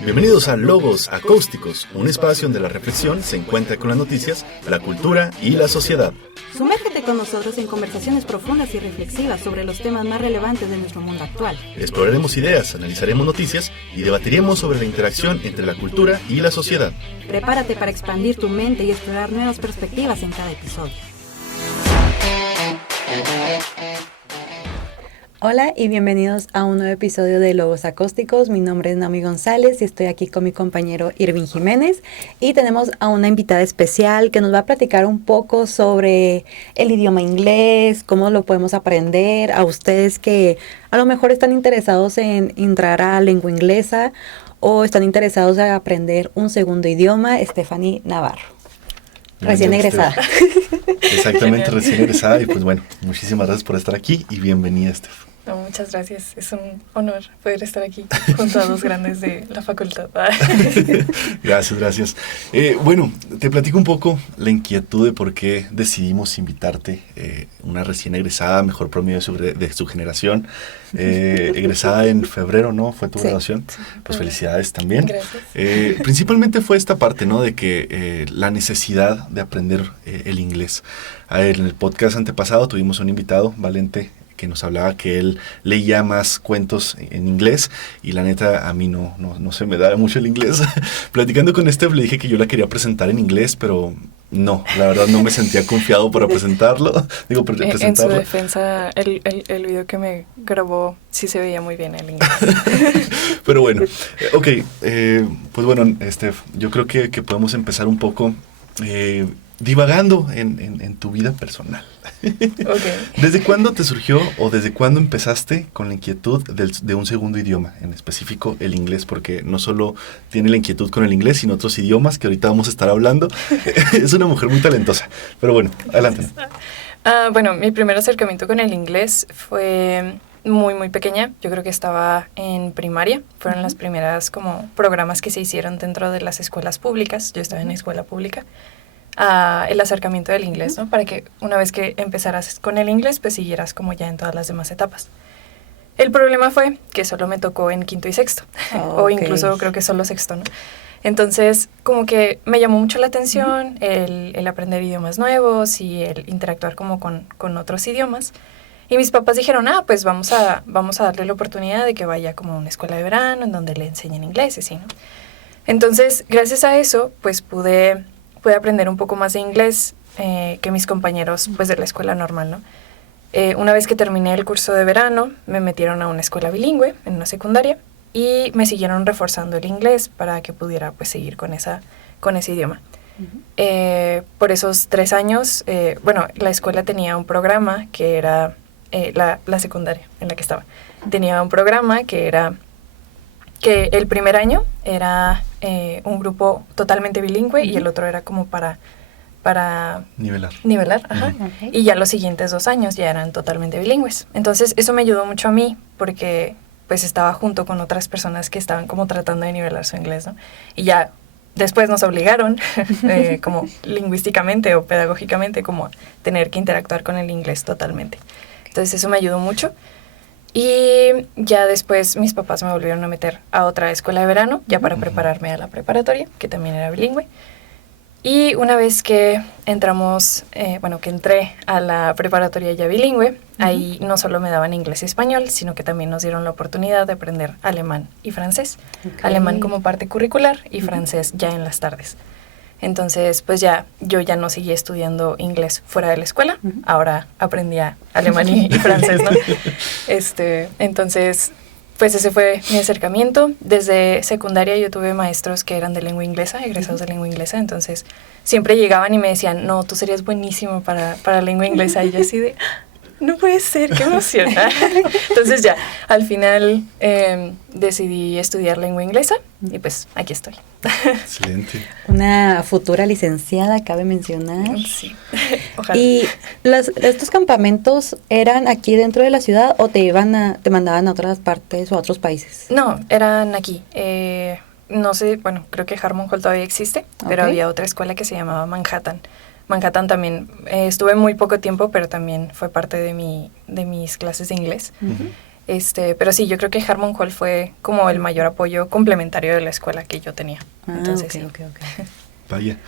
Bienvenidos a Logos Acústicos, un espacio donde la reflexión se encuentra con las noticias, la cultura y la sociedad. Sumérgete con nosotros en conversaciones profundas y reflexivas sobre los temas más relevantes de nuestro mundo actual. Exploraremos ideas, analizaremos noticias y debatiremos sobre la interacción entre la cultura y la sociedad. Prepárate para expandir tu mente y explorar nuevas perspectivas en cada episodio. Hola y bienvenidos a un nuevo episodio de Logos Acústicos. Mi nombre es Naomi González y estoy aquí con mi compañero Irving Jiménez. Y tenemos a una invitada especial que nos va a platicar un poco sobre el idioma inglés, cómo lo podemos aprender. A ustedes que a lo mejor están interesados en entrar a lengua inglesa o están interesados en aprender un segundo idioma, Stephanie Navarro. Recién egresada. Exactamente, recién egresada. Y pues bueno, muchísimas gracias por estar aquí y bienvenida, Steph. No, muchas gracias. Es un honor poder estar aquí junto a dos grandes de la facultad. Gracias. Bueno, te platico un poco la inquietud de por qué decidimos invitarte, una recién egresada, mejor promedio de su generación, egresada en febrero, ¿no? ¿Fue tu graduación? Sí, pues felicidades también. Gracias. Principalmente fue esta parte, ¿no? De que la necesidad de aprender el inglés. A ver, en el podcast antepasado tuvimos un invitado, Valente, que nos hablaba que él leía más cuentos en inglés y la neta a mí no se me da mucho el inglés. Platicando con Steph le dije que yo la quería presentar en inglés, pero no, la verdad no me sentía confiado para presentarlo. Presentarlo. En su defensa, el video que me grabó sí se veía muy bien el inglés. Pero bueno, ok, pues bueno, Steph, yo creo que podemos empezar un poco divagando en tu vida personal. Okay. ¿Desde cuándo te surgió o desde cuándo empezaste con la inquietud de un segundo idioma, en específico el inglés? Porque no solo tiene la inquietud con el inglés, sino otros idiomas que ahorita vamos a estar hablando. Es una mujer muy talentosa. Pero bueno, adelante. Bueno, mi primer acercamiento con el inglés fue muy pequeña. Yo creo que estaba en primaria. Fueron las primeras como programas que se hicieron dentro de las escuelas públicas. Yo estaba en escuela pública. El acercamiento del inglés, ¿no? Para que una vez que empezaras con el inglés, pues siguieras como ya en todas las demás etapas. El problema fue que solo me tocó en quinto y sexto, o incluso creo que solo sexto, ¿no? Entonces, como que me llamó mucho la atención el aprender idiomas nuevos y el interactuar como con otros idiomas. Y mis papás dijeron, pues vamos a darle la oportunidad de que vaya como a una escuela de verano en donde le enseñen inglés y así, ¿no? Entonces, gracias a eso, pues pude aprender un poco más de inglés que mis compañeros pues de la escuela normal, ¿no? Una vez que terminé el curso de verano, me metieron a una escuela bilingüe, en una secundaria, y me siguieron reforzando el inglés para que pudiera pues seguir con ese idioma. Uh-huh. Por esos 3 años, la escuela tenía un programa que era, la secundaria en la que estaba, tenía un programa que era que el primer año era un grupo totalmente bilingüe y el otro era como para nivelar, ajá. Okay. Y ya los siguientes 2 años ya eran totalmente bilingües. Entonces eso me ayudó mucho a mí porque pues estaba junto con otras personas que estaban como tratando de nivelar su inglés, ¿no? Y ya después nos obligaron como lingüísticamente o pedagógicamente como a tener que interactuar con el inglés totalmente. Entonces eso me ayudó mucho. Y ya después mis papás me volvieron a meter a otra escuela de verano, ya para prepararme a la preparatoria, que también era bilingüe. Y una vez que que entré a la preparatoria ya bilingüe, ahí no solo me daban inglés y español, sino que también nos dieron la oportunidad de aprender alemán y francés. Okay. Alemán como parte curricular y francés ya en las tardes. Entonces, pues yo ya no seguía estudiando inglés fuera de la escuela, ahora aprendía alemán y francés, ¿no? Entonces, pues ese fue mi acercamiento. Desde secundaria yo tuve maestros que eran de lengua inglesa, egresados de lengua inglesa, entonces siempre llegaban y me decían, no, tú serías buenísimo para lengua inglesa, y yo así de, no puede ser, qué emoción. Entonces ya, al final decidí estudiar lengua inglesa y pues aquí estoy. Excelente. Una futura licenciada, cabe mencionar. Sí, ojalá. ¿Y estos campamentos eran aquí dentro de la ciudad o te mandaban a otras partes o a otros países? No, eran aquí. No sé, bueno, creo que Harmon Hall todavía existe, pero había otra escuela que se llamaba Manhattan. Manhattan también, estuve muy poco tiempo, pero también fue parte de mis clases de inglés. Pero sí, yo creo que Harmon Hall fue como el mayor apoyo complementario de la escuela que yo tenía. Entonces, sí. Ok. Vaya,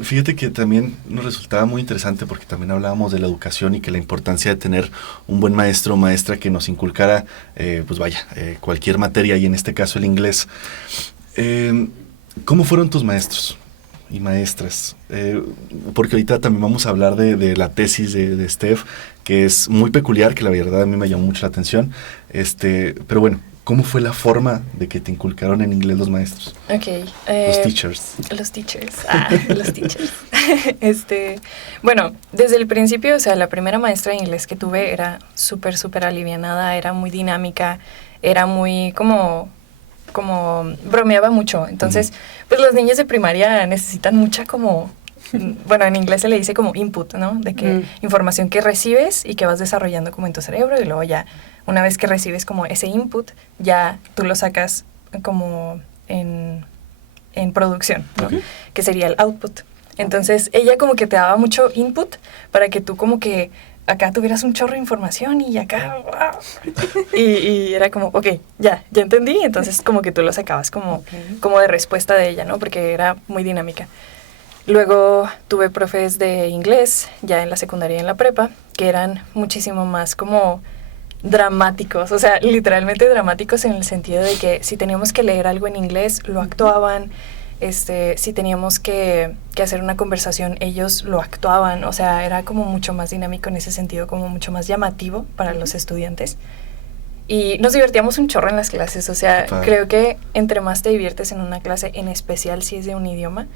fíjate que también nos resultaba muy interesante porque también hablábamos de la educación y que la importancia de tener un buen maestro o maestra que nos inculcara, cualquier materia y en este caso el inglés. ¿Cómo fueron tus maestros y maestras? Porque ahorita también vamos a hablar de la tesis de Steph, que es muy peculiar, que la verdad a mí me llamó mucho la atención. Pero bueno, ¿cómo fue la forma de que te inculcaron en inglés los maestros? Ok. Los teachers. Los teachers. Los teachers. Bueno, desde el principio, o sea, la primera maestra de inglés que tuve era súper, súper alivianada, era muy dinámica, era muy como bromeaba mucho. Entonces, pues los niños de primaria necesitan mucha bueno, en inglés se le dice como input, ¿no? De que información que recibes y que vas desarrollando como en tu cerebro y luego ya, una vez que recibes como ese input, ya tú lo sacas como en producción, ¿no? Okay. Que sería el output. Entonces, ella como que te daba mucho input para que tú como que acá tuvieras un chorro de información y acá, wow. Y era como, ok, ya entendí. Entonces, como que tú lo sacabas como de respuesta de ella, ¿no? Porque era muy dinámica. Luego tuve profes de inglés, ya en la secundaria y en la prepa, que eran muchísimo más como dramáticos, o sea, literalmente dramáticos en el sentido de que si teníamos que leer algo en inglés, lo actuaban, si teníamos que hacer una conversación, ellos lo actuaban, o sea, era como mucho más dinámico en ese sentido, como mucho más llamativo para los estudiantes. Y nos divertíamos un chorro en las clases, o sea, creo que entre más te diviertes en una clase, en especial si es de un idioma,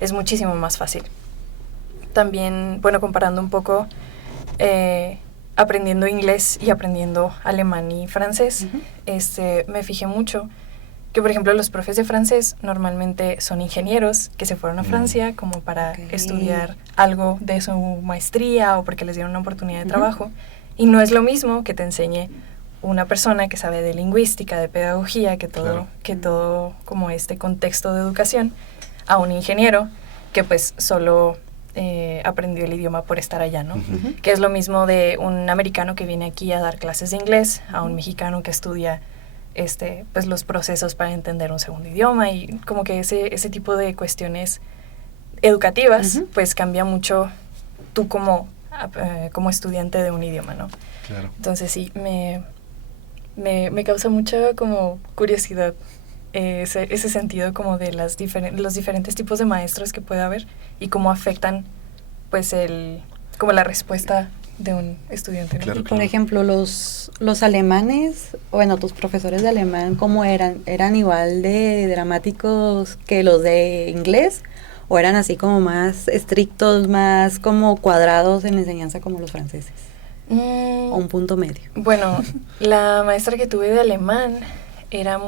es muchísimo más fácil. También, bueno, comparando un poco, aprendiendo inglés y aprendiendo alemán y francés, me fijé mucho que, por ejemplo, los profes de francés normalmente son ingenieros que se fueron a Francia como para estudiar algo de su maestría o porque les dieron una oportunidad de trabajo. Y no es lo mismo que te enseñe una persona que sabe de lingüística, de pedagogía, que todo como este contexto de educación, a un ingeniero que pues solo aprendió el idioma por estar allá, ¿no? Que es lo mismo de un americano que viene aquí a dar clases de inglés, a un mexicano que estudia pues los procesos para entender un segundo idioma, y como que ese tipo de cuestiones educativas pues cambia mucho tú como estudiante de un idioma, ¿no? Claro. Entonces sí, me causa mucha como curiosidad ese sentido como de los diferentes tipos de maestros que puede haber y cómo afectan pues como la respuesta de un estudiante, ¿no? Claro, y por ejemplo, los alemanes, bueno, tus profesores de alemán, ¿cómo eran? ¿Eran igual de dramáticos que los de inglés? ¿O eran así como más estrictos, más como cuadrados en enseñanza como los franceses? ¿O un punto medio? Bueno, la maestra que tuve de alemán era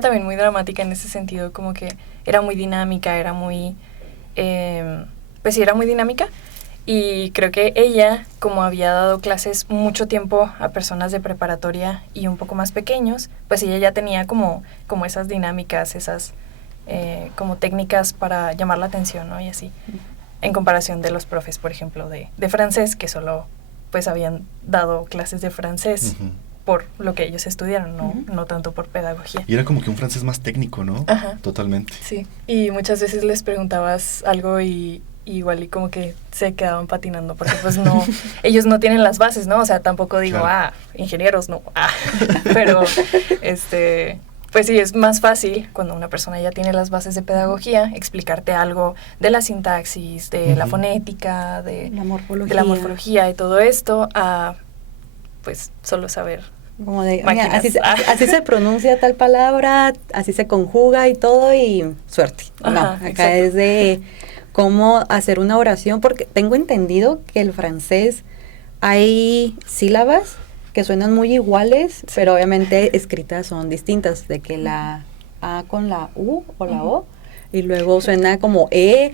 también muy dramática en ese sentido, como que era muy dinámica, era muy, pues sí, era muy dinámica. Y creo que ella, como había dado clases mucho tiempo a personas de preparatoria y un poco más pequeños, pues ella ya tenía como esas dinámicas, esas como técnicas para llamar la atención, ¿no? Y así, en comparación de los profes, por ejemplo, de francés, que solo pues habían dado clases de francés por lo que ellos estudiaron, no tanto por pedagogía. Y era como que un francés más técnico, ¿no? Ajá. Totalmente. Sí, y muchas veces les preguntabas algo y igual y como que se quedaban patinando porque pues no, ellos no tienen las bases, ¿no? O sea, tampoco digo, ingenieros, no, pero pues sí, es más fácil cuando una persona ya tiene las bases de pedagogía, explicarte algo de la sintaxis, de la fonética, de la morfología y todo esto, a pues solo saber como de, mira, así se pronuncia tal palabra, así se conjuga y todo, y suerte. Acá exacto. Es de cómo hacer una oración, porque tengo entendido que el francés hay sílabas que suenan muy iguales, pero obviamente escritas son distintas, de que la A con la U o la O, y luego suena como E,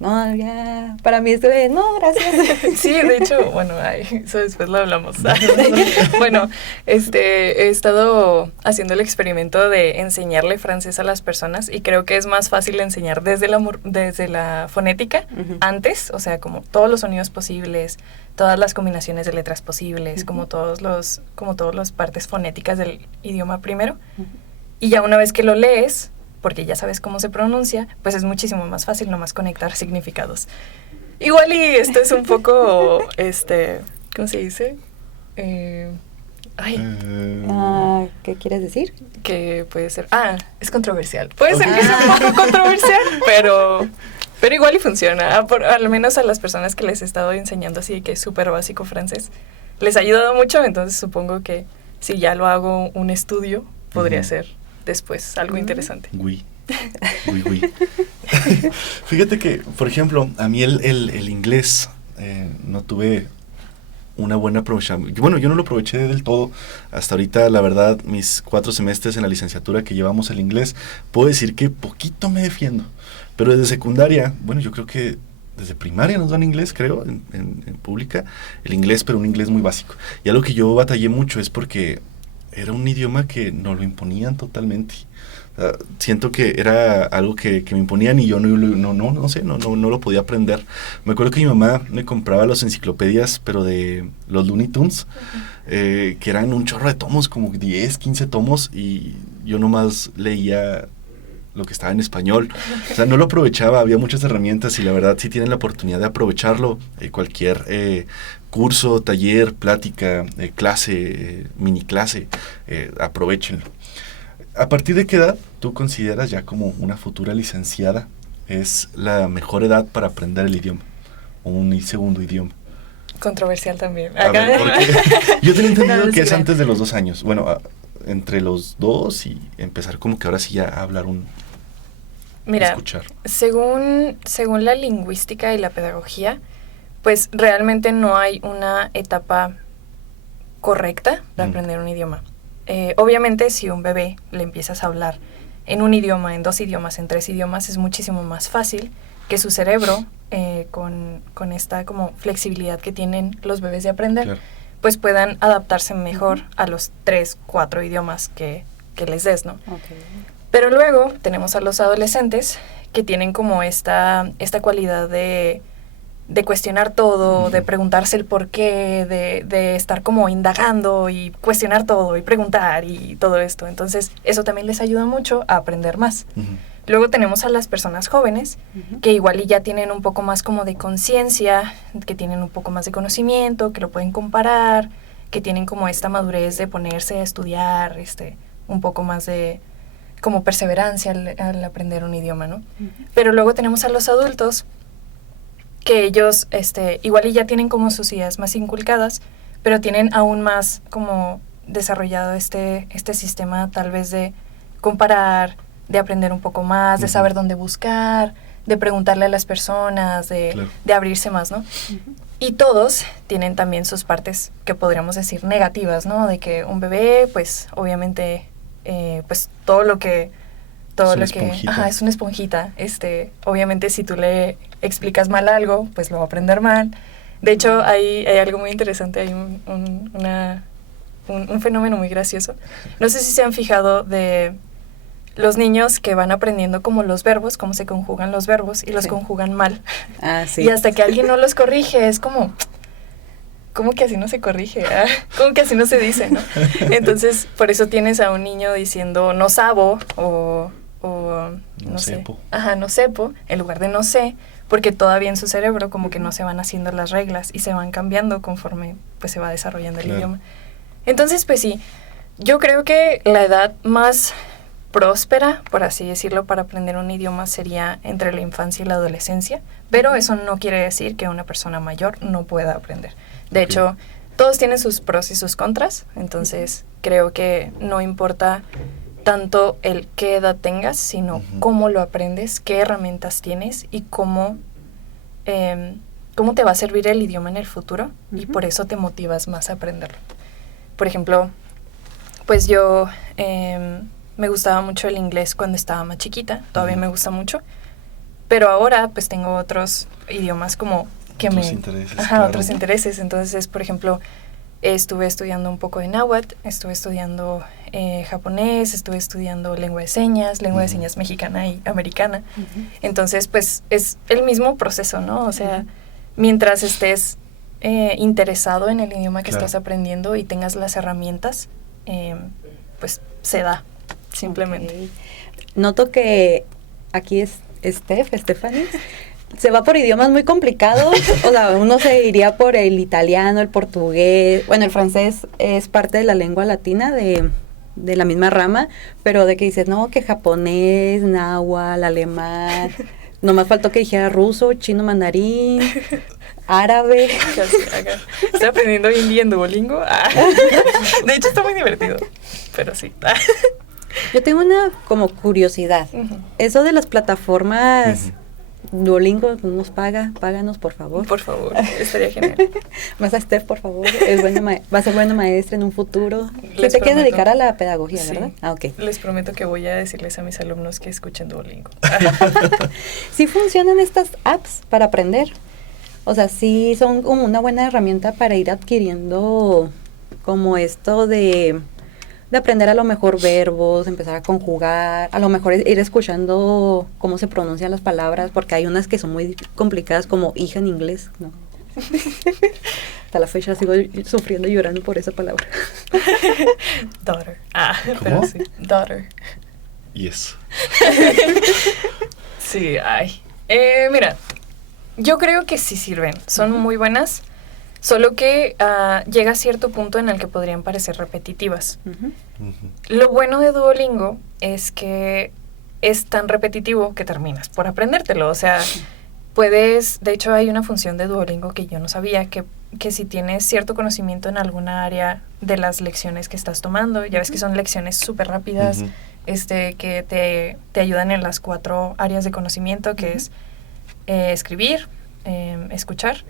No, ya, para mí esto de, no, gracias. Sí, de hecho, bueno, eso después lo hablamos. Bueno, he estado haciendo el experimento de enseñarle francés a las personas y creo que es más fácil enseñar desde la fonética antes, o sea, como todos los sonidos posibles, todas las combinaciones de letras posibles, como todas las partes fonéticas del idioma primero. Y ya una vez que lo lees, porque ya sabes cómo se pronuncia, pues es muchísimo más fácil nomás conectar significados. Igual y esto es un poco, ¿cómo se dice? ¿Qué quieres decir? Que puede ser, es controversial. Puede ser que sea un poco controversial, pero igual y funciona. Al menos a las personas que les he estado enseñando así que es súper básico francés, les ha ayudado mucho, entonces supongo que si ya lo hago un estudio, podría ser después algo interesante. Oui. Fíjate que, por ejemplo, a mí el inglés no tuve una buena aprovechamiento. Bueno, yo no lo aproveché del todo. Hasta ahorita, la verdad, mis 4 semestres en la licenciatura que llevamos el inglés, puedo decir que poquito me defiendo. Pero desde secundaria, bueno, yo creo que desde primaria nos dan inglés, creo, en pública, el inglés, pero un inglés muy básico. Y algo que yo batallé mucho es porque era un idioma que nos lo imponían totalmente. Siento que era algo que me imponían y yo no lo podía aprender. Me acuerdo que mi mamá me compraba las enciclopedias, pero de los Looney Tunes, que eran un chorro de tomos, como 10, 15 tomos, y yo nomás leía lo que estaba en español. O sea, no lo aprovechaba, había muchas herramientas y la verdad, si tienen la oportunidad de aprovecharlo, cualquier curso, taller, plática, clase, mini clase, aprovechenlo. ¿A partir de qué edad tú consideras ya como una futura licenciada es la mejor edad para aprender el idioma o un segundo idioma? Controversial también. A ver, porque yo tenía entendido que es antes de los 2 años. Bueno, entre los 2 y empezar como que ahora sí ya a hablar Mira, escuchar. Según la lingüística y la pedagogía, pues realmente no hay una etapa correcta de aprender un idioma. Obviamente, si un bebé le empiezas a hablar en un idioma, en 2 idiomas, en 3 idiomas, es muchísimo más fácil que su cerebro, con esta como flexibilidad que tienen los bebés de aprender, claro, pues puedan adaptarse mejor a los 3, 4 idiomas que les des, ¿no? Okay. Pero luego tenemos a los adolescentes que tienen como esta cualidad de cuestionar todo, de preguntarse el por qué, de estar como indagando y cuestionar todo y preguntar y todo esto. Entonces, eso también les ayuda mucho a aprender más. Luego tenemos a las personas jóvenes que igual y ya tienen un poco más como de conciencia, que tienen un poco más de conocimiento, que lo pueden comparar, que tienen como esta madurez de ponerse a estudiar, un poco más de como perseverancia al aprender un idioma, ¿no? Pero luego tenemos a los adultos que ellos igual y ya tienen como sus ideas más inculcadas, pero tienen aún más como desarrollado este sistema tal vez de comparar, de aprender un poco más, de saber dónde buscar, de preguntarle a las personas, de abrirse más, ¿no? Y todos tienen también sus partes que podríamos decir negativas, ¿no? De que un bebé, pues obviamente, pues todo lo que es una esponjita. Obviamente si tú le explicas mal algo, pues lo va a aprender mal. De hecho, hay algo muy interesante, hay un fenómeno muy gracioso. No sé si se han fijado de los niños que van aprendiendo como los verbos, cómo se conjugan los verbos y los conjugan mal. Sí. Y hasta que alguien no los corrige, es como que así no se corrige, como que así no se dice, ¿no? Entonces, por eso tienes a un niño diciendo no sabo o no sé. No sepo, en lugar de no sé, porque todavía en su cerebro como que no se van haciendo las reglas y se van cambiando conforme pues se va desarrollando el idioma. Entonces, pues sí, yo creo que la edad más próspera, por así decirlo, para aprender un idioma sería entre la infancia y la adolescencia, pero eso no quiere decir que una persona mayor no pueda aprender. De hecho, todos tienen sus pros y sus contras, entonces creo que no importa tanto el qué edad tengas, sino cómo lo aprendes, qué herramientas tienes y cómo te va a servir el idioma en el futuro, y por eso te motivas más a aprenderlo. Por ejemplo, pues yo me gustaba mucho el inglés cuando estaba más chiquita, todavía me gusta mucho, Pero ahora pues tengo otros idiomas como que Otros intereses, Ajá, claro. otros intereses. Entonces, por ejemplo, estuve estudiando un poco de náhuatl, estuve estudiando japonés, estuve estudiando lengua de señas mexicana y americana. Entonces, pues es el mismo proceso, ¿no? O sea, mientras estés interesado en el idioma que Claro. estás aprendiendo y tengas las herramientas, pues se da, simplemente. Ok. Noto que aquí es Stephanie, se va por idiomas muy complicados, o sea, uno se iría por el italiano, el portugués, bueno, el francés es parte de la lengua latina de la misma rama, pero de que dices, no, que japonés, náhuatl, alemán, nomás faltó que dijera ruso, chino, mandarín, árabe. Casi, acá. Estoy aprendiendo hindi en Duolingo. De hecho, está muy divertido, pero sí. Yo tengo una como curiosidad, eso de las plataformas Duolingo nos páganos por favor. Por favor, estaría genial. Más a Steph, por favor, va a ser buena maestra en un futuro. Sí, Les te quieres prometo. dedicar a la pedagogía, Sí. ¿verdad? Ah, ok. Les prometo que voy a decirles a mis alumnos que escuchen Duolingo. ¿Sí funcionan estas apps para aprender? O sea, sí son como una buena herramienta para ir adquiriendo como esto de aprender a lo mejor verbos, empezar a conjugar, a lo mejor ir escuchando cómo se pronuncian las palabras, porque hay unas que son muy complicadas como hija en inglés, ¿no? Hasta la fecha sigo sufriendo y llorando por esa palabra. Daughter. ¿Cómo? Pero sí. Daughter. Yes. Sí, ay. Mira, yo creo que sí sirven. Son muy buenas. Solo que llega a cierto punto en el que podrían parecer repetitivas. Lo bueno de Duolingo es que es tan repetitivo que terminas por aprendértelo. O sea, puedes, de hecho hay una función de Duolingo que yo no sabía, que si tienes cierto conocimiento en alguna área de las lecciones que estás tomando, ya ves que son lecciones súper rápidas, que te ayudan en las 4 áreas de conocimiento, que es escribir, escuchar,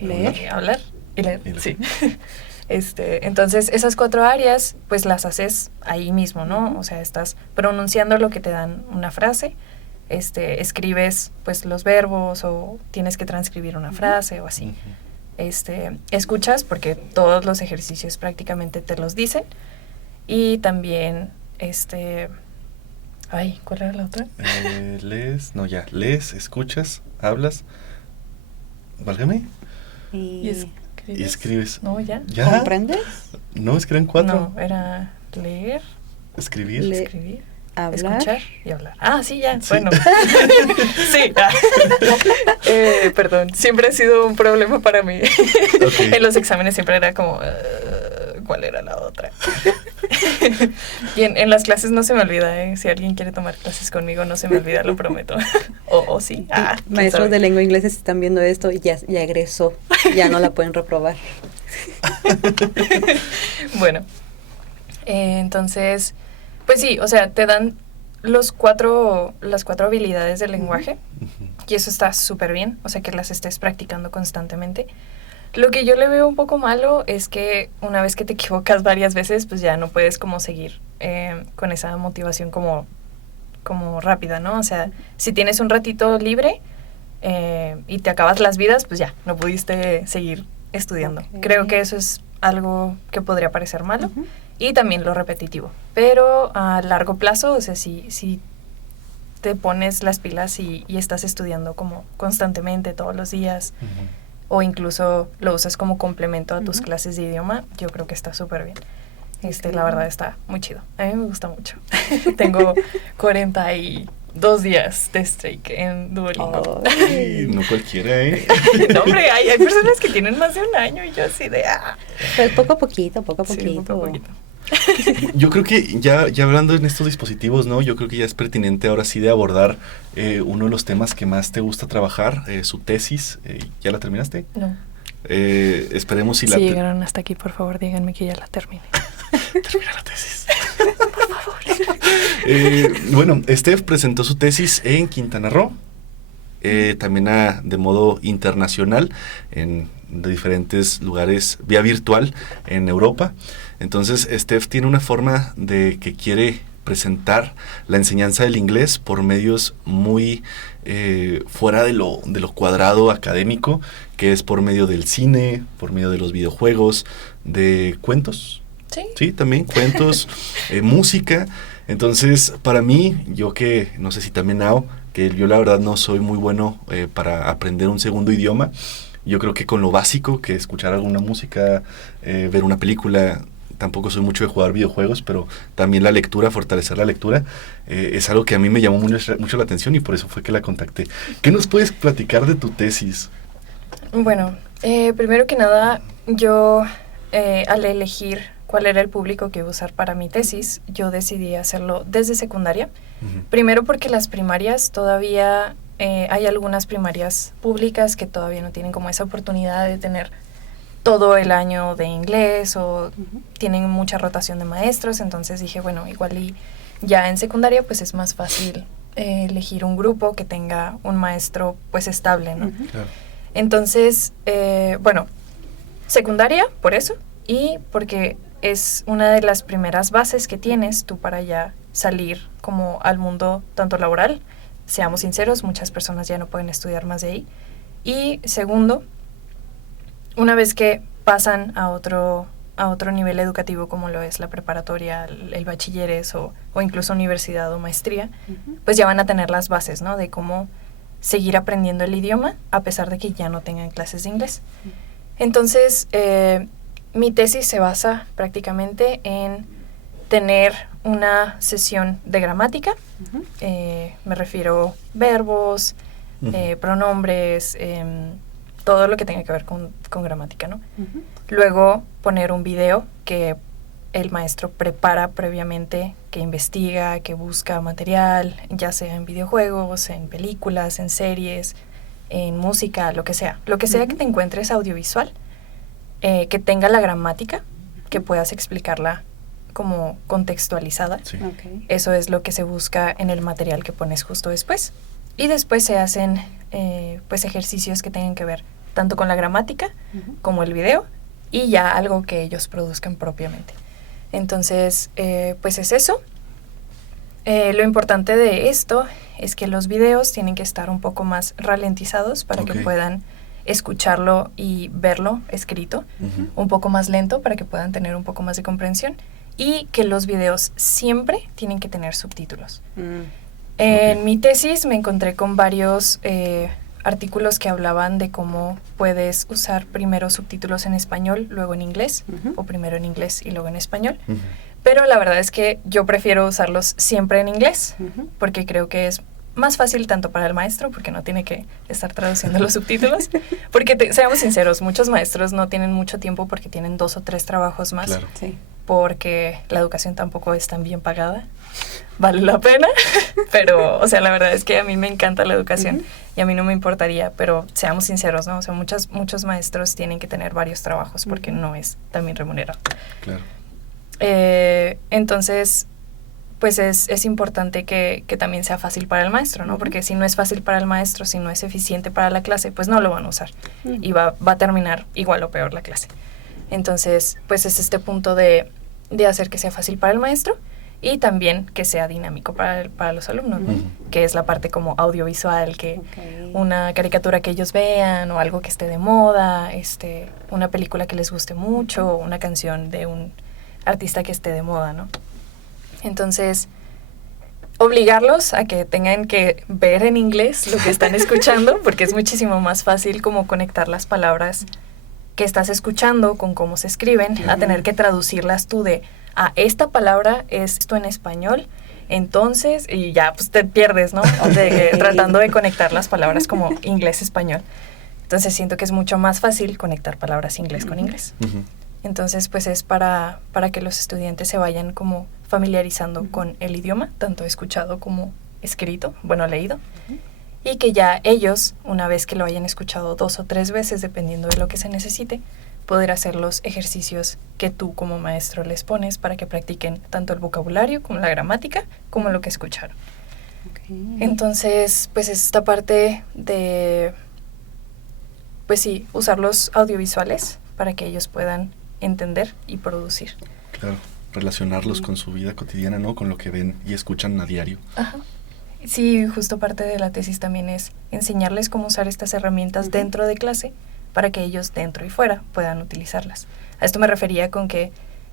leer, hablar y leer. Sí. Entonces, esas 4 áreas, pues las haces ahí mismo, ¿no? O sea, estás pronunciando lo que te dan una frase, escribes, pues, los verbos o tienes que transcribir una frase o así. Escuchas, porque todos los ejercicios prácticamente te los dicen. Y también, ay, ¿cuál era la otra? Lees, escuchas, hablas, válgame, Y y escribes. No, ya. ¿Ya? ¿comprendes? No, es que eran 4. No, era leer, Escribir. escribir, Hablar. escuchar y hablar. Ah, sí, ya. Sí. Bueno. Sí. Perdón, siempre ha sido un problema para mí. Ok. En los exámenes siempre era como, ¿cuál era la otra? Y en las clases no se me olvida, ¿eh? Si alguien quiere tomar clases conmigo, no se me olvida, lo prometo. O sí. ¿Quién Maestros sabe? de lengua inglesa, si están viendo esto, ya egresó, ya no la pueden reprobar. Bueno, entonces, pues sí, o sea, te dan las 4 habilidades del lenguaje y eso está súper bien, o sea, que las estés practicando constantemente. Lo que yo le veo un poco malo es que una vez que te equivocas varias veces, pues ya no puedes como seguir con esa motivación como rápida, ¿no? O sea, si tienes un ratito libre y te acabas las vidas, pues ya, no pudiste seguir estudiando. Ok. Creo que eso es algo que podría parecer malo. Y también lo repetitivo. Pero a largo plazo, o sea, si te pones las pilas y estás estudiando como constantemente todos los días, o incluso lo usas como complemento a tus clases de idioma, yo creo que está súper bien. La verdad está muy chido. A mí me gusta mucho. Tengo 42 días de streak en Duolingo. Ay, no cualquiera, ¿eh? No, hombre, hay personas que tienen más de un año y yo así de... Pues poco a poquito, poco a Sí, poquito. poco a poquito. Yo creo que ya hablando en estos dispositivos, ¿no? Yo creo que ya es pertinente ahora sí de abordar uno de los temas que más te gusta trabajar, su tesis. ¿Ya la terminaste? No. Esperemos si Si la... llegaron hasta aquí, por favor, díganme que ya la terminé. Termina la tesis. Por favor. Bueno, Steph presentó su tesis en Quintana Roo, también de modo internacional, en de diferentes lugares, vía virtual, en Europa. Entonces, Steph tiene una forma de que quiere presentar la enseñanza del inglés por medios muy fuera de lo cuadrado académico, que es por medio del cine, por medio de los videojuegos, de cuentos. Sí, también cuentos, música. Entonces, para mí, yo que, no sé si también Nao, que yo la verdad no soy muy bueno para aprender un segundo idioma. Yo creo que con lo básico, que escuchar alguna música, ver una película, tampoco soy mucho de jugar videojuegos, pero también la lectura, fortalecer la lectura, es algo que a mí me llamó mucho la atención y por eso fue que la contacté. ¿Qué nos puedes platicar de tu tesis? Bueno, primero que nada, yo al elegir cuál era el público que iba a usar para mi tesis, yo decidí hacerlo desde secundaria. Uh-huh. Primero porque las primarias todavía, hay algunas primarias públicas que todavía no tienen como esa oportunidad de tener todo el año de inglés o uh-huh. tienen mucha rotación de maestros, entonces dije, bueno, igual y ya en secundaria pues es más fácil elegir un grupo que tenga un maestro pues estable, ¿no? Uh-huh. Claro. Entonces, bueno, secundaria por eso y porque es una de las primeras bases que tienes tú para ya salir como al mundo tanto laboral. Seamos sinceros, muchas personas ya no pueden estudiar más de ahí. Y segundo, una vez que pasan a otro nivel educativo como lo es la preparatoria, el bachilleres o incluso universidad o maestría, uh-huh. pues ya van a tener las bases, ¿no? De cómo seguir aprendiendo el idioma a pesar de que ya no tengan clases de inglés. Uh-huh. Entonces, mi tesis se basa prácticamente en tener una sesión de gramática, uh-huh. Me refiero verbos, uh-huh. Pronombres, todo lo que tenga que ver con gramática, ¿no? Uh-huh. Luego poner un video que el maestro prepara previamente, que investiga, que busca material, ya sea en videojuegos, en películas, en series, en música, lo que sea. Lo que sea uh-huh. que te encuentres audiovisual, que tenga la gramática, que puedas explicarla como contextualizada. Sí. Okay. Eso es lo que se busca en el material que pones justo después. Y después se hacen pues ejercicios que tengan que ver tanto con la gramática uh-huh. como el video y ya algo que ellos produzcan propiamente. Entonces, pues es eso. Lo importante de esto es que los videos tienen que estar un poco más ralentizados para okay. que puedan escucharlo y verlo escrito, uh-huh. un poco más lento para que puedan tener un poco más de comprensión y que los videos siempre tienen que tener subtítulos. En mi tesis me encontré con varios artículos que hablaban de cómo puedes usar primero subtítulos en español, luego en inglés, uh-huh. o primero en inglés y luego en español. Uh-huh. Pero la verdad es que yo prefiero usarlos siempre en inglés, uh-huh. porque creo que es más fácil tanto para el maestro, porque no tiene que estar traduciendo los subtítulos, porque seamos sinceros, muchos maestros no tienen mucho tiempo porque tienen 2 o 3 trabajos más, claro. sí. porque la educación tampoco es tan bien pagada, vale la pena, pero, o sea, la verdad es que a mí me encanta la educación uh-huh. y a mí no me importaría, pero seamos sinceros, ¿no? O sea, muchos maestros tienen que tener varios trabajos porque uh-huh. no es tan bien remunerado. Claro. Entonces, pues es importante que también sea fácil para el maestro, ¿no? Uh-huh. Porque si no es fácil para el maestro, si no es eficiente para la clase, pues no lo van a usar. Uh-huh. Y va a terminar igual o peor la clase. Entonces, pues es este punto de hacer que sea fácil para el maestro y también que sea dinámico para los alumnos, ¿no? Uh-huh. Que es la parte como audiovisual, que okay. una caricatura que ellos vean o algo que esté de moda, una película que les guste mucho, o una canción de un artista que esté de moda, ¿no? Entonces, obligarlos a que tengan que ver en inglés lo que están escuchando, porque es muchísimo más fácil como conectar las palabras que estás escuchando con cómo se escriben, uh-huh. a tener que traducirlas tú de, esta palabra es esto en español, entonces, y ya pues te pierdes, ¿no? Tratando de conectar las palabras como inglés-español. Entonces siento que es mucho más fácil conectar palabras inglés uh-huh. con inglés. Uh-huh. Entonces, pues es para que los estudiantes se vayan como familiarizando uh-huh. con el idioma, tanto escuchado como escrito, leído, uh-huh. y que ya ellos, una vez que lo hayan escuchado 2 o 3 veces, dependiendo de lo que se necesite, poder hacer los ejercicios que tú como maestro les pones para que practiquen tanto el vocabulario como la gramática, como lo que escucharon. Okay. Entonces, pues es esta parte de, pues sí, usar los audiovisuales para que ellos puedan entender y producir. Claro. relacionarlos con su vida cotidiana, ¿no? Con lo que ven y escuchan a diario. Ajá. Sí, justo parte de la tesis también es enseñarles cómo usar estas herramientas dentro de clase para que ellos dentro y fuera puedan utilizarlas. A esto me refería con que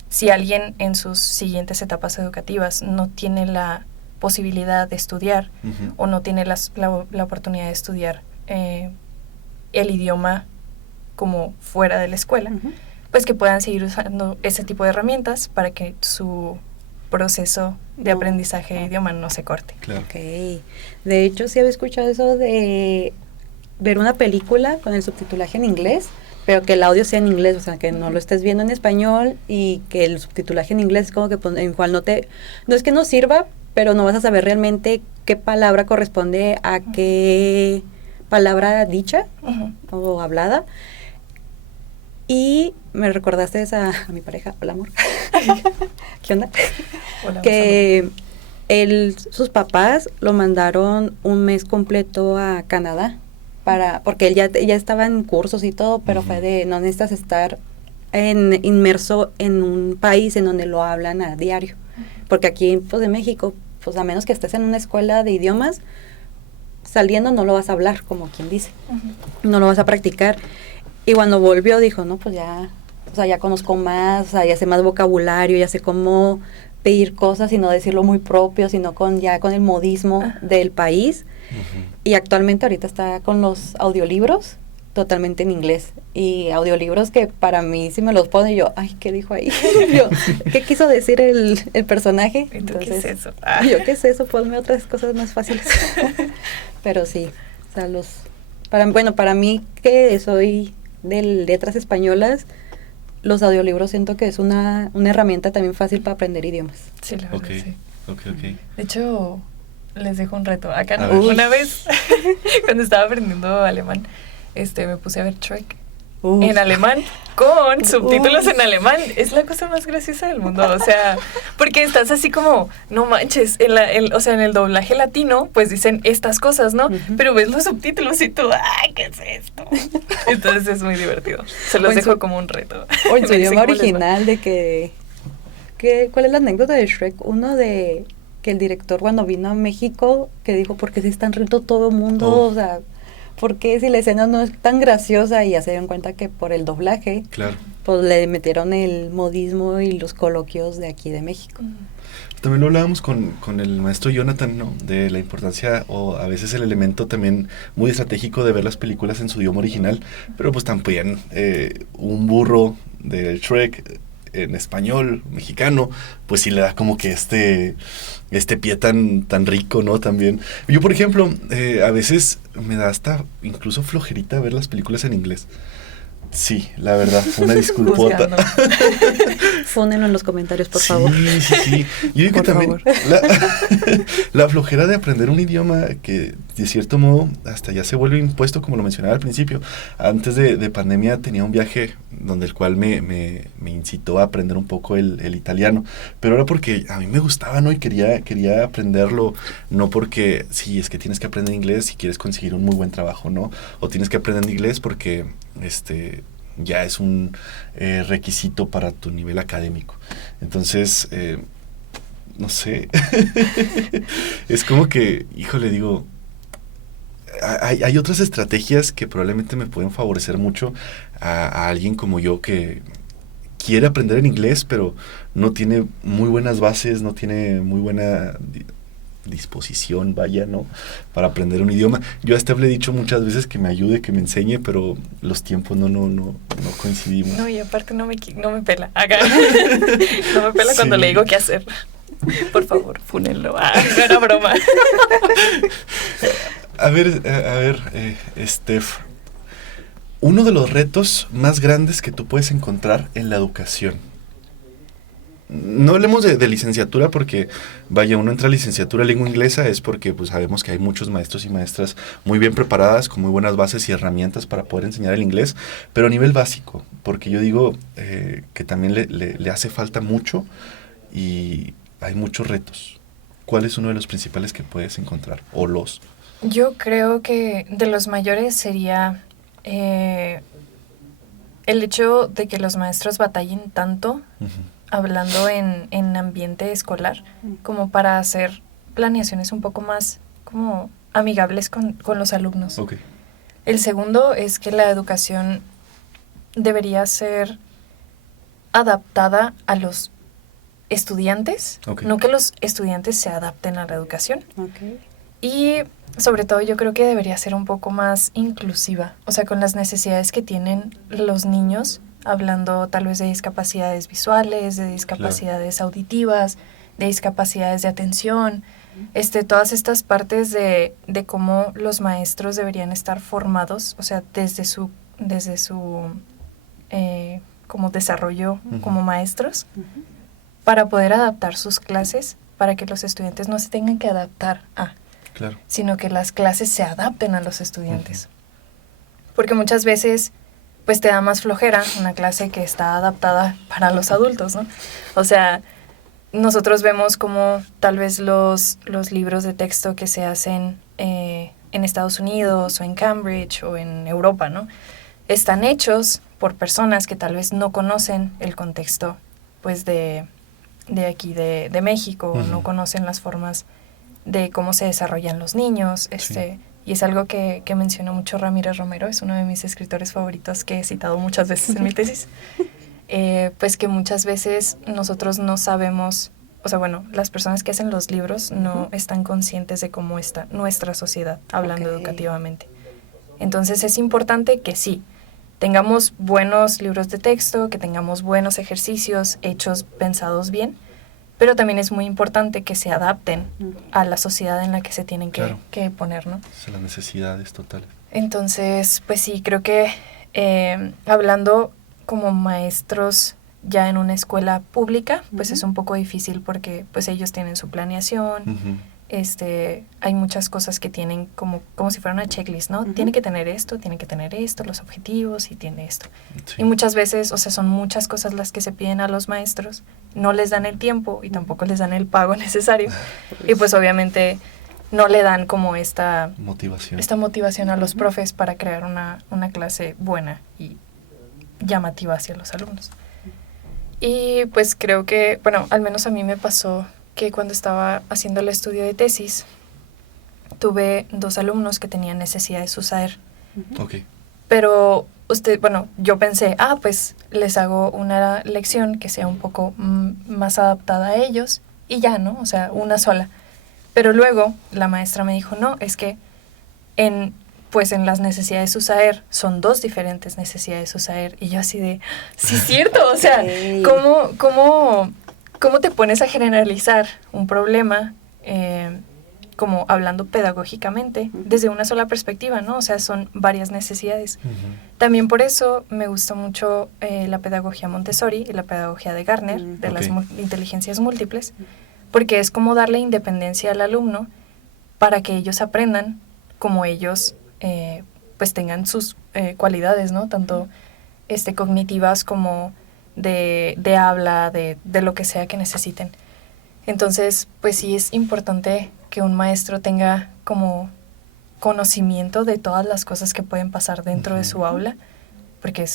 si alguien en sus siguientes etapas educativas no tiene la posibilidad de estudiar o no tiene la oportunidad de estudiar el idioma como fuera de la escuela, pues que puedan seguir usando ese tipo de herramientas para que su proceso de aprendizaje de idioma no se corte. Claro. Okay. De hecho, sí había escuchado eso de ver una película con el subtitulaje en inglés, pero que el audio sea en inglés, o sea, que no lo estés viendo en español y que el subtitulaje en inglés es como que en cual no es que no sirva, pero no vas a saber realmente qué palabra corresponde a qué palabra dicha o hablada. Y me recordaste a mi pareja, hola amor, ¿qué onda? Hola, Que sus papás lo mandaron un mes completo a Canadá, porque él ya estaba en cursos y todo, pero fue de, no necesitas estar inmerso en un país en donde lo hablan a diario, porque aquí pues de México, pues a menos que estés en una escuela de idiomas, saliendo no lo vas a hablar, como quien dice, no lo vas a practicar. Y cuando volvió dijo, no, pues ya, o sea, ya conozco más, o sea, ya sé más vocabulario, ya sé cómo pedir cosas y no decirlo muy propio, sino con el modismo del país. Y actualmente ahorita está con los audiolibros totalmente en inglés. Y audiolibros que para mí si me los pone yo, ay, ¿qué dijo ahí? Yo, ¿qué quiso decir el personaje? ¿Y tú qué es eso? Yo, ¿qué es eso? Ponme otras cosas más fáciles. Pero sí, o sea, para mí que soy de letras españolas, los audiolibros siento que es una herramienta también fácil para aprender idiomas. Sí, la verdad, sí. Okay. De hecho, les dejo un reto. Acá A ver. una vez, cuando estaba aprendiendo alemán, me puse a ver Shrek en alemán con subtítulos en alemán. Es la cosa más graciosa del mundo, o sea, porque estás así como, no manches, o sea, en el doblaje latino, pues dicen estas cosas, ¿no? Pero ves los subtítulos y tú, ¡ay, qué es esto! Entonces es muy divertido. Se los dejo como un reto. O en su idioma original de ¿cuál es la anécdota de Shrek? Uno de que el director cuando vino a México, que dijo, ¿por qué se están riendo todo el mundo? O sea, ¿por qué si la escena no es tan graciosa? Y ya se dieron cuenta que por el doblaje, Claro. pues le metieron el modismo y los coloquios de aquí de México. También lo hablábamos con el maestro Jonathan, ¿no? De la importancia o a veces el elemento también muy estratégico de ver las películas en su idioma original, pero pues también un burro del Shrek en español, mexicano, pues sí le da como que este pie tan rico, ¿no? También. Yo, por ejemplo, a veces me da hasta incluso flojerita ver las películas en inglés. Sí, la verdad, una disculpota. Pónganlo en los comentarios, por favor. Sí. Yo digo que también la flojera de aprender un idioma que de cierto modo hasta ya se vuelve impuesto, como lo mencionaba al principio. Antes de pandemia tenía un viaje donde el cual me incitó a aprender un poco el italiano, pero era porque a mí me gustaba, ¿no? Y quería aprenderlo, no porque sí, es que tienes que aprender inglés si quieres conseguir un muy buen trabajo, ¿no? O tienes que aprender inglés porque ya es un requisito para tu nivel académico. Entonces, no sé, es como que, híjole, digo, hay otras estrategias que probablemente me pueden favorecer mucho a alguien como yo que quiere aprender en inglés, pero no tiene muy buenas bases, no tiene muy buena disposición, vaya, ¿no? Para aprender un idioma. Yo a Steph le he dicho muchas veces que me ayude, que me enseñe, pero los tiempos no coincidimos. No, y aparte no me pela. Acá. No me pela cuando le digo qué hacer. Por favor, fúnenlo. No era broma. A ver, Steph, uno de los retos más grandes que tú puedes encontrar en la educación. No hablemos de licenciatura porque, vaya, uno entra a licenciatura en lengua inglesa es porque pues sabemos que hay muchos maestros y maestras muy bien preparadas, con muy buenas bases y herramientas para poder enseñar el inglés, pero a nivel básico, porque yo digo que también le hace falta mucho y hay muchos retos. ¿Cuál es uno de los principales que puedes encontrar? O los... Yo creo que de los mayores sería el hecho de que los maestros batallen tanto hablando en ambiente escolar, como para hacer planeaciones un poco más como amigables con los alumnos. Ok. El segundo es que la educación debería ser adaptada a los estudiantes, Ok. no que los estudiantes se adapten a la educación. Okay. Y sobre todo yo creo que debería ser un poco más inclusiva, o sea, con las necesidades que tienen los niños, hablando tal vez de discapacidades visuales, de discapacidades auditivas, de discapacidades de atención, todas estas partes de cómo los maestros deberían estar formados, o sea, desde su como desarrollo como maestros, para poder adaptar sus clases, para que los estudiantes no se tengan que adaptar Claro. sino que las clases se adapten a los estudiantes. Porque muchas veces, pues te da más flojera una clase que está adaptada para los adultos, ¿no? O sea, nosotros vemos como tal vez los libros de texto que se hacen en Estados Unidos o en Cambridge o en Europa, ¿no? Están hechos por personas que tal vez no conocen el contexto, pues de aquí, de México, no conocen las formas de cómo se desarrollan los niños, Sí. y es algo que mencionó mucho Ramírez Romero, es uno de mis escritores favoritos que he citado muchas veces en mi tesis, pues que muchas veces nosotros no sabemos, o sea, bueno, las personas que hacen los libros no están conscientes de cómo está nuestra sociedad, hablando educativamente. Entonces es importante que sí, tengamos buenos libros de texto, que tengamos buenos ejercicios hechos, pensados bien, pero también es muy importante que se adapten a la sociedad en la que se tienen que poner, ¿no? Son las necesidades totales. Entonces, pues sí, creo que hablando como maestros ya en una escuela pública, pues es un poco difícil porque pues ellos tienen su planeación, hay muchas cosas que tienen como si fuera una checklist, ¿no? Tiene que tener esto, los objetivos y tiene esto. Sí. Y muchas veces, o sea, son muchas cosas las que se piden a los maestros, no les dan el tiempo y tampoco les dan el pago necesario. Y pues obviamente no le dan como esta motivación a los profes para crear una clase buena y llamativa hacia los alumnos. Y pues creo que, bueno, al menos a mí me pasó que cuando estaba haciendo el estudio de tesis, tuve 2 alumnos que tenían necesidades USAER. Ok. Pero yo pensé, pues les hago una lección que sea un poco más adaptada a ellos y ya, ¿no? O sea, una sola. Pero luego la maestra me dijo, no, es que en las necesidades USAER son 2 diferentes necesidades USAER. Y yo así de, sí es cierto, o sea, ¿cómo te pones a generalizar un problema como hablando pedagógicamente desde una sola perspectiva, ¿no? O sea, son varias necesidades. También por eso me gustó mucho la pedagogía Montessori y la pedagogía de Gardner, de las inteligencias múltiples, porque es como darle independencia al alumno para que ellos aprendan como ellos pues tengan sus cualidades, ¿no? Tanto cognitivas como de habla, de lo que sea que necesiten. Entonces, pues sí es importante que un maestro tenga como conocimiento de todas las cosas que pueden pasar dentro de su aula, porque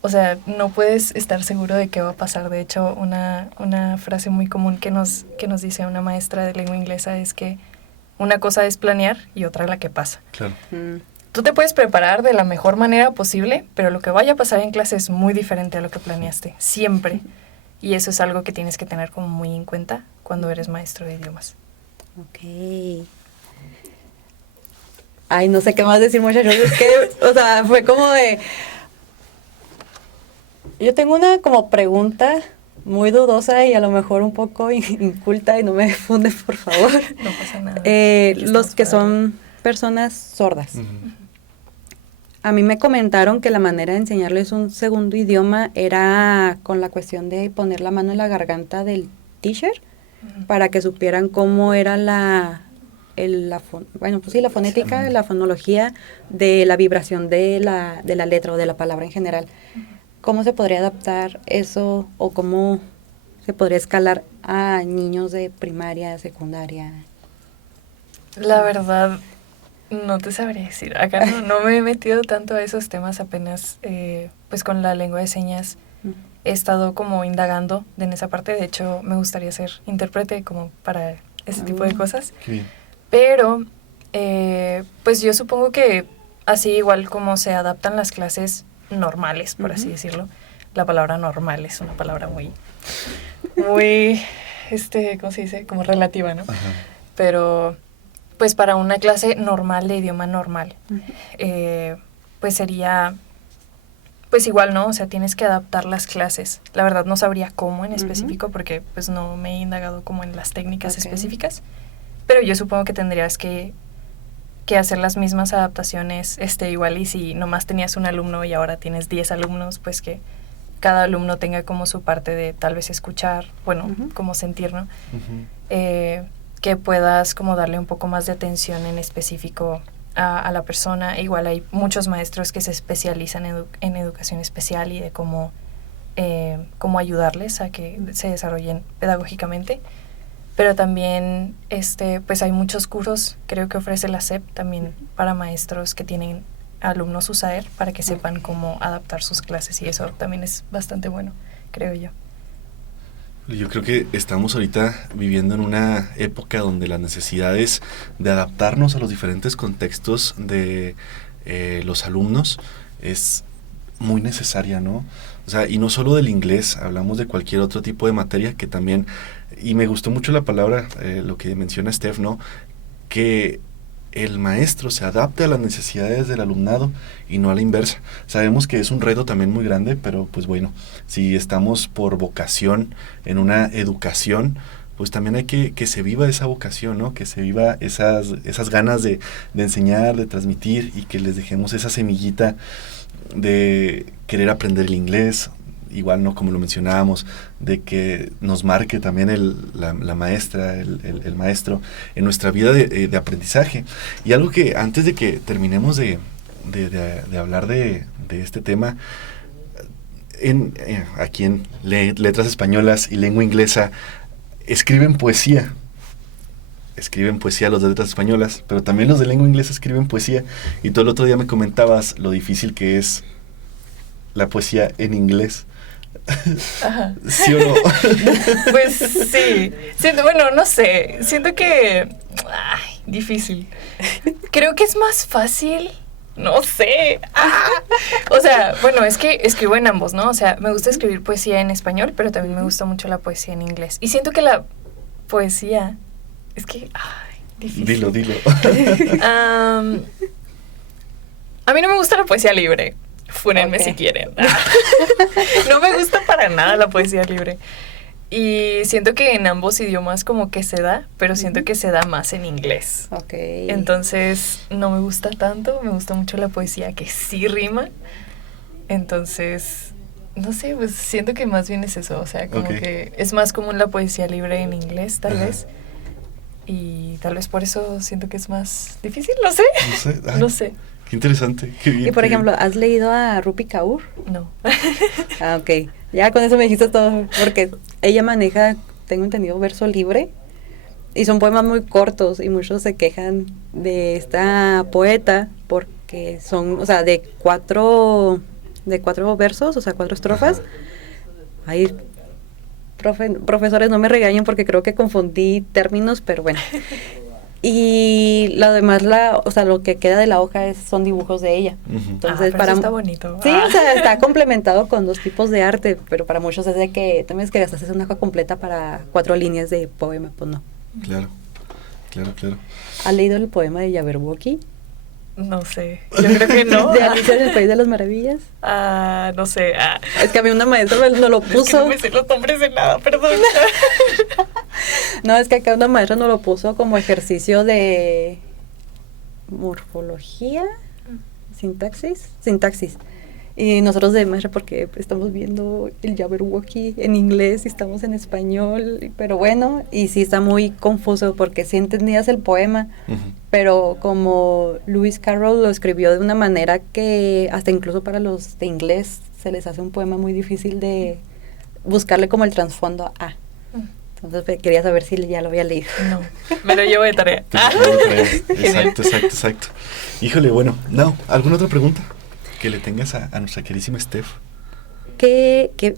o sea, no puedes estar seguro de qué va a pasar. De hecho, una frase muy común que nos dice una maestra de lengua inglesa es que una cosa es planear y otra la que pasa. Claro. Tú te puedes preparar de la mejor manera posible, pero lo que vaya a pasar en clase es muy diferente a lo que planeaste, siempre. Y eso es algo que tienes que tener como muy en cuenta cuando eres maestro de idiomas. Ok. Ay, no sé qué más decir, muchachos. Es que, o sea, fue como de... Yo tengo una como pregunta muy dudosa y a lo mejor un poco inculta y no me funde, por favor. No pasa nada. Los que son personas sordas. A mí me comentaron que la manera de enseñarles un segundo idioma era con la cuestión de poner la mano en la garganta del teacher para que supieran cómo era la fonética, la fonología de la vibración de la letra o de la palabra en general. ¿Cómo se podría adaptar eso o cómo se podría escalar a niños de primaria, secundaria? La verdad, no te sabría decir. Acá no me he metido tanto a esos temas, apenas pues con la lengua de señas he estado como indagando en esa parte. De hecho, me gustaría ser intérprete como para ese tipo de cosas. Qué bien. Pero, pues yo supongo que así igual como se adaptan las clases normales, por así decirlo. La palabra normal es una palabra muy, ¿cómo se dice? Como relativa, ¿no? Ajá. Pero, pues para una clase normal de idioma normal, pues sería, pues igual, ¿no? O sea, tienes que adaptar las clases. La verdad no sabría cómo en específico porque pues no me he indagado como en las técnicas específicas, pero yo supongo que tendrías que hacer las mismas adaptaciones, igual, y si nomás tenías un alumno y ahora tienes 10 alumnos, pues que cada alumno tenga como su parte de tal vez escuchar, bueno, como sentir, ¿no? Que puedas como darle un poco más de atención en específico a la persona. Igual hay muchos maestros que se especializan en educación especial y de cómo ayudarles a que se desarrollen pedagógicamente. Pero también pues hay muchos cursos, creo que ofrece la SEP también para maestros que tienen alumnos USAER para que sepan cómo adaptar sus clases, y eso también es bastante bueno, creo yo. Yo creo que estamos ahorita viviendo en una época donde las necesidades de adaptarnos a los diferentes contextos de los alumnos es muy necesaria, ¿no? O sea, y no solo del inglés, hablamos de cualquier otro tipo de materia que también, y me gustó mucho la palabra, lo que menciona Steph, ¿no? Que el maestro se adapte a las necesidades del alumnado y no a la inversa. Sabemos que es un reto también muy grande, pero pues bueno, si estamos por vocación en una educación, pues también hay que se viva esa vocación, ¿no? Que se viva esas ganas de enseñar, de transmitir, y que les dejemos esa semillita de querer aprender el inglés, igual, ¿no? Como lo mencionábamos, de que nos marque también la maestra, el maestro en nuestra vida de aprendizaje. Y algo que antes de que terminemos de hablar de este tema, aquí en Letras Españolas y Lengua Inglesa, escriben poesía los de Letras Españolas, pero también los de Lengua Inglesa escriben poesía. Y tú el otro día me comentabas lo difícil que es la poesía en inglés. Ajá. ¿Sí o no? Pues sí. No sé. Siento que... Ay, difícil. Creo que es más fácil. No sé. O sea, bueno, es que escribo en ambos, ¿no? O sea, me gusta escribir poesía en español, pero también me gusta mucho la poesía en inglés. Y siento que la poesía... Es que... Ay, difícil. Dilo. A mí no me gusta la poesía libre. Fúnenme si quieren. No me gusta para nada la poesía libre. Y siento que en ambos idiomas como que se da, pero siento que se da más en inglés. Entonces no me gusta tanto, me gusta mucho la poesía que sí rima. Entonces, no sé, pues siento que más bien es eso. O sea, como que es más común la poesía libre en inglés, tal vez. Y tal vez por eso siento que es más difícil, no sé. No sé. Qué interesante, qué bien. Y por ejemplo, ¿has leído a Rupi Kaur? No. Ok. Ya con eso me dijiste todo, porque ella maneja, tengo entendido, verso libre, y son poemas muy cortos, y muchos se quejan de esta poeta porque son, o sea, de cuatro versos, o sea, 4 estrofas. Ahí, profesores, no me regañen porque creo que confundí términos, pero bueno. Y lo demás, o sea, lo que queda de la hoja son dibujos de ella. Entonces, pero eso está bonito. Sí, o sea, está complementado con 2 tipos de arte, pero para muchos es de que también es que haces una hoja completa para 4 líneas de poema, pues no. Claro. ¿Has leído el poema de Jabberwocky? No sé, yo creo que no. ¿De Alicia en el País de las Maravillas? No sé. Es que a mí una maestra no lo puso. Es que no me sé los nombres de nada, perdón. No, es que acá una maestra nos lo puso como ejercicio de morfología, sintaxis. Y nosotros de maestra, porque estamos viendo el Jabberwocky en inglés y estamos en español, pero bueno, y sí está muy confuso porque sí entendías el poema, pero como Lewis Carroll lo escribió de una manera que hasta incluso para los de inglés se les hace un poema muy difícil de buscarle como el trasfondo a. Entonces quería saber si ya lo había leído. No, me lo llevo de tarea. Exacto. Híjole, bueno, ¿alguna otra pregunta que le tengas a nuestra queridísima Steph?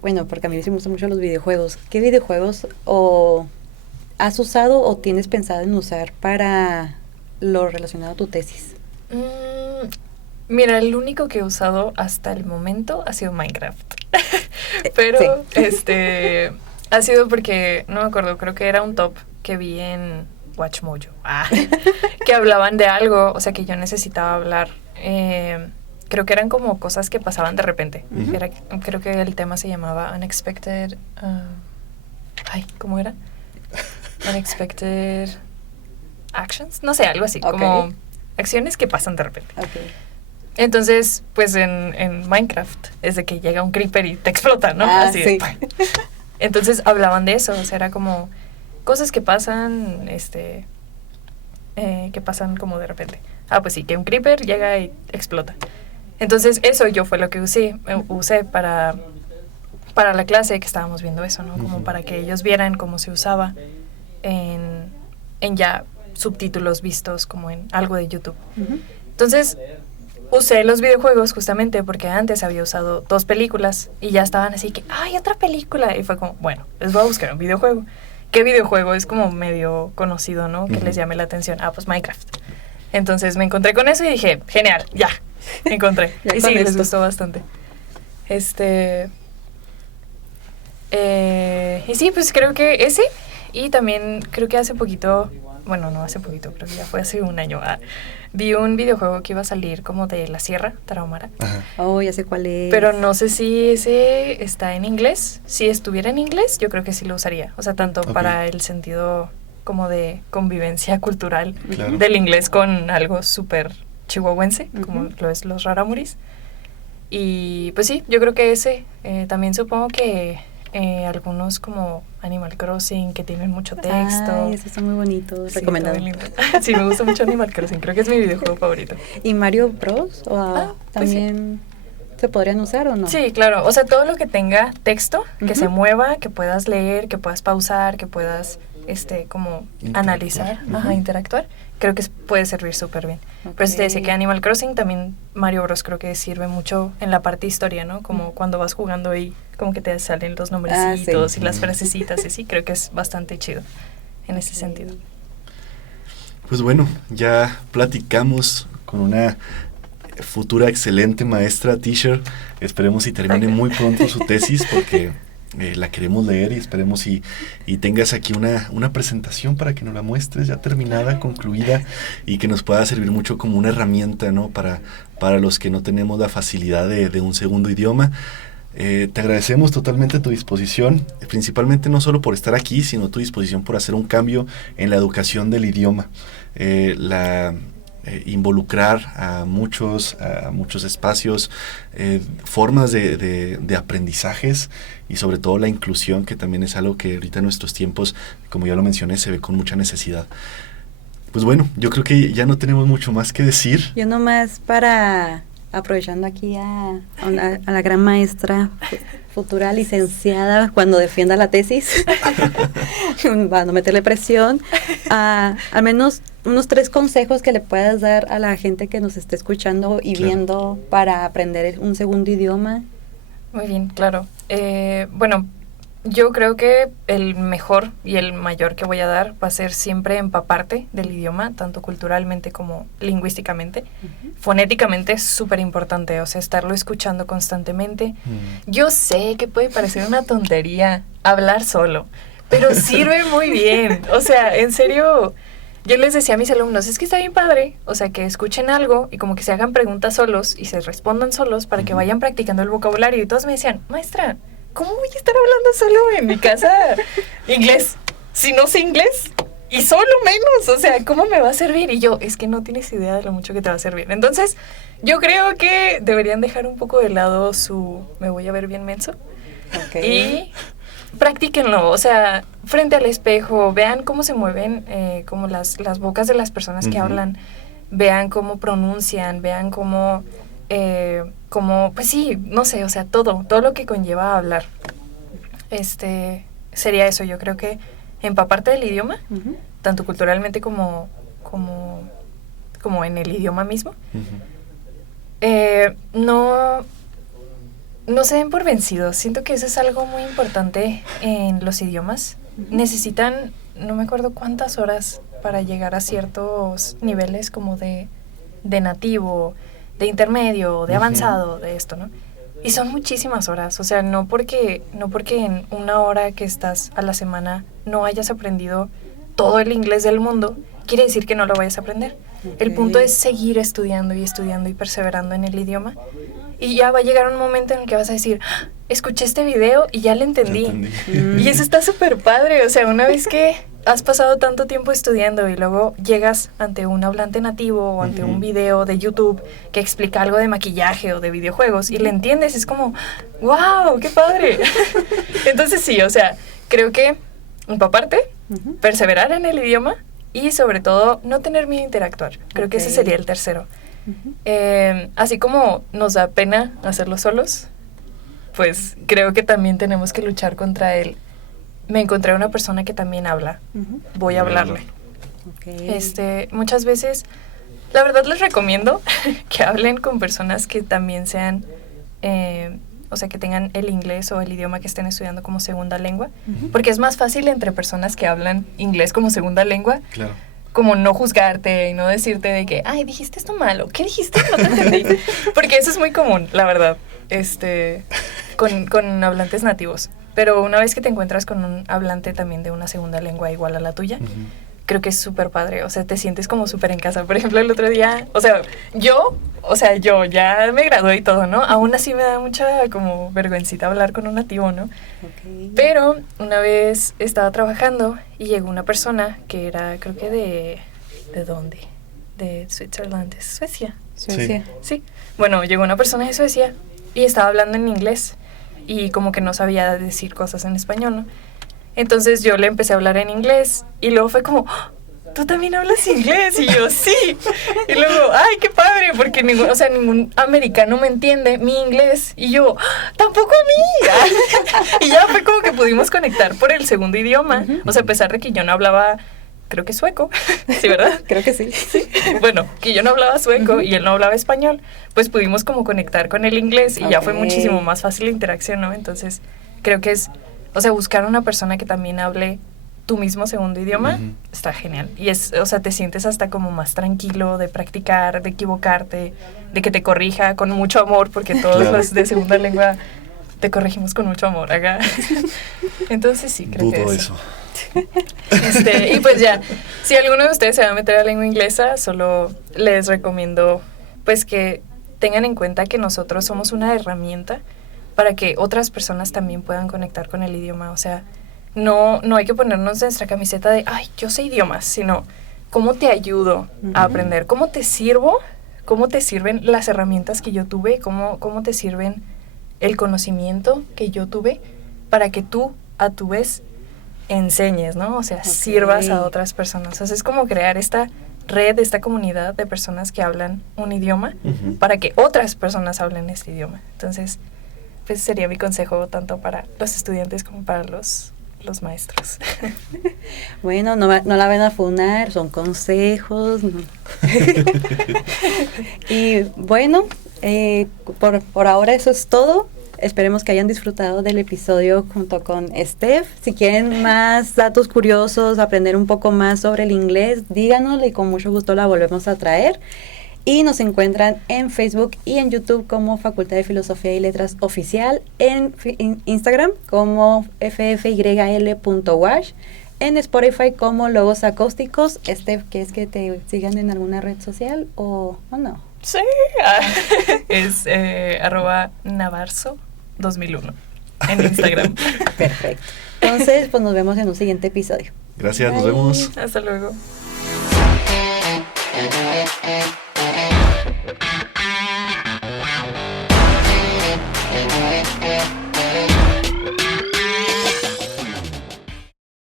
bueno, porque a mí sí me gustan mucho los videojuegos, ¿qué videojuegos o has usado o tienes pensado en usar para lo relacionado a tu tesis? Mira, el único que he usado hasta el momento ha sido Minecraft. Pero, sí. ha sido porque, no me acuerdo, creo que era un top que vi en WatchMojo. Que hablaban de algo, o sea, que yo necesitaba hablar. Creo que eran como cosas que pasaban de repente. Uh-huh. Creo que el tema se llamaba Unexpected... ¿cómo era? Unexpected Actions. No sé, algo así, Okay. como acciones que pasan de repente. Okay. Entonces, pues en Minecraft es de que llega un creeper y te explota, ¿no? Así sí. Entonces hablaban de eso, o sea, era como cosas que pasan, que pasan como de repente. Pues sí, que un creeper llega y explota. Entonces eso yo fue lo que usé para la clase que estábamos viendo eso, ¿no? Como para que ellos vieran cómo se usaba en ya subtítulos vistos como en algo de YouTube. Uh-huh. Entonces usé los videojuegos justamente porque antes había usado 2 películas y ya estaban así que, ¡ay, otra película! Y fue como, bueno, les voy a buscar un videojuego. ¿Qué videojuego es como medio conocido, no? Que les llame la atención. Pues Minecraft. Entonces me encontré con eso y dije, genial, ya, encontré. Y sí, les gustó bastante. Y sí, pues creo que ese. Y también creo que hace poquito, bueno, no hace poquito, creo que ya fue hace un año. Vi un videojuego que iba a salir como de la Sierra Tarahumara. Ajá. Oh, ya sé cuál es. Pero no sé si ese está en inglés. Si estuviera en inglés, yo creo que sí lo usaría. O sea, tanto para el sentido como de convivencia cultural del inglés con algo súper chihuahuense, como lo es los raramuris. Y pues sí, yo creo que ese. También supongo que algunos como Animal Crossing que tienen mucho texto. Ay, esos son muy bonitos, sí, recomendado. Sí, me gusta mucho Animal Crossing, creo que es mi videojuego favorito. ¿Y Mario Bros? ¿También se podrían usar o no? Sí, claro, o sea, todo lo que tenga texto, que se mueva, que puedas leer, que puedas pausar, que puedas como analizar, interactuar, creo que puede servir súper bien. Por eso te decía que Animal Crossing, también Mario Bros creo que sirve mucho en la parte historia, ¿no? Como cuando vas jugando y como que te salen los nombrecitos y las frasecitas y sí, creo que es bastante chido en ese sentido. Pues bueno, ya platicamos con una futura excelente maestra, teacher. Esperemos y termine muy pronto su tesis porque la queremos leer y esperemos y tengas aquí una presentación para que nos la muestres ya terminada, concluida y que nos pueda servir mucho como una herramienta, ¿no? Para los que no tenemos la facilidad de un segundo idioma. Te agradecemos totalmente tu disposición, principalmente no solo por estar aquí, sino tu disposición por hacer un cambio en la educación del idioma. Involucrar a muchos espacios, formas de aprendizajes y sobre todo la inclusión, que también es algo que ahorita en nuestros tiempos, como ya lo mencioné, se ve con mucha necesidad. Pues bueno, yo creo que ya no tenemos mucho más que decir. Yo nomás aprovechando aquí a la gran maestra, futura licenciada, cuando defienda la tesis, para no meterle presión, al menos unos 3 consejos que le puedas dar a la gente que nos esté escuchando y viendo para aprender un segundo idioma. Muy bien, claro. Bueno, yo creo que el mejor y el mayor que voy a dar va a ser siempre empaparte del idioma, tanto culturalmente como lingüísticamente. Fonéticamente es súper importante, o sea, estarlo escuchando constantemente. Yo sé que puede parecer una tontería hablar solo, pero sirve muy bien. O sea, en serio, yo les decía a mis alumnos, es que está bien padre, o sea, que escuchen algo y como que se hagan preguntas solos y se respondan solos para que vayan practicando el vocabulario. Y todos me decían, maestra, ¿cómo voy a estar hablando solo en mi casa inglés? Si no sé inglés y solo menos, o sea, ¿cómo me va a servir? Y yo, es que no tienes idea de lo mucho que te va a servir. Entonces, yo creo que deberían dejar un poco de lado me voy a ver bien menso. Y practíquenlo, o sea, frente al espejo, vean cómo se mueven como las bocas de las personas que hablan, vean cómo pronuncian, vean cómo, pues sí, no sé, o sea, todo lo que conlleva hablar. Sería eso, yo creo que empaparte del idioma, tanto culturalmente como en el idioma mismo. no se den por vencidos. Siento que eso es algo muy importante en los idiomas. Necesitan, no me acuerdo cuántas horas para llegar a ciertos niveles como de nativo, de intermedio, de avanzado, de esto, ¿no? Y son muchísimas horas, o sea, no porque en una hora que estás a la semana no hayas aprendido todo el inglés del mundo, quiere decir que no lo vayas a aprender. Okay. El punto es seguir estudiando y estudiando y perseverando en el idioma. Y ya va a llegar un momento en el que vas a decir, escuché este video y ya le entendí. Y eso está súper padre, o sea, una vez que has pasado tanto tiempo estudiando y luego llegas ante un hablante nativo o ante un video de YouTube que explica algo de maquillaje o de videojuegos y le entiendes, es como, ¡wow! ¡Qué padre! Entonces sí, o sea, creo que empaparte, perseverar en el idioma y sobre todo no tener miedo a interactuar. Creo que ese sería el tercero. Así como nos da pena hacerlo solos, pues creo que también tenemos que luchar contra él. Me encontré una persona que también habla, voy a hablarle. Muchas veces, la verdad les recomiendo que hablen con personas que también sean, o sea, que tengan el inglés o el idioma que estén estudiando como segunda lengua, porque es más fácil entre personas que hablan inglés como segunda lengua. Claro. Como no juzgarte y no decirte de que, ay, dijiste esto malo, ¿qué dijiste? No te entendí. Porque eso es muy común, la verdad, con hablantes nativos. Pero una vez que te encuentras con un hablante también de una segunda lengua igual a la tuya, creo que es súper padre, o sea, te sientes como súper en casa. Por ejemplo, el otro día, yo ya me gradué y todo, ¿no? Aún así me da mucha como vergüencita hablar con un nativo, ¿no? Okay. Pero una vez estaba trabajando y llegó una persona que era, creo que ¿de dónde? De Switzerland, ¿es Suecia? Suecia. Sí. Bueno, llegó una persona de Suecia y estaba hablando en inglés y como que no sabía decir cosas en español, ¿no? Entonces yo le empecé a hablar en inglés y luego fue como, ¿tú también hablas inglés? Y yo, sí. Y luego, ¡ay, qué padre! Porque ningún americano me entiende mi inglés. Y yo, ¡tampoco a mí! Y ya fue como que pudimos conectar por el segundo idioma. O sea, a pesar de que yo no hablaba, creo que sueco. ¿Sí, verdad? Creo que sí. Bueno, que yo no hablaba sueco y él no hablaba español, pues pudimos como conectar con el inglés y ya fue muchísimo más fácil la interacción, ¿no? Entonces, creo que es, o sea, buscar una persona que también hable tu mismo segundo idioma está genial. Y te sientes hasta como más tranquilo de practicar, de equivocarte, de que te corrija con mucho amor, porque todos los de segunda lengua te corregimos con mucho amor acá. Entonces sí, creo que eso. Y pues ya, si alguno de ustedes se va a meter a lengua inglesa, solo les recomiendo pues que tengan en cuenta que nosotros somos una herramienta para que otras personas también puedan conectar con el idioma. O sea, no hay que ponernos nuestra camiseta de, ay, yo sé idiomas, sino cómo te ayudo a aprender, cómo te sirven las herramientas que yo tuve, cómo te sirven el conocimiento que yo tuve para que tú, a tu vez, enseñes, ¿no? O sea, sirvas a otras personas. O sea, es como crear esta red, esta comunidad de personas que hablan un idioma para que otras personas hablen este idioma. Entonces, pues sería mi consejo tanto para los estudiantes como para los maestros. Bueno, no la van a funar, son consejos. No. Y bueno, por ahora eso es todo. Esperemos que hayan disfrutado del episodio junto con Steph. Si quieren más datos curiosos, aprender un poco más sobre el inglés, díganos y con mucho gusto la volvemos a traer. Y nos encuentran en Facebook y en YouTube como Facultad de Filosofía y Letras Oficial, en Instagram como ffyl.wash, en Spotify como Logos Acósticos. Steph, ¿quieres que te sigan en alguna red social o no? Sí, es @navarzo2001 en Instagram. Perfecto. Entonces, pues nos vemos en un siguiente episodio. Gracias, Bye. Nos vemos. Hasta luego.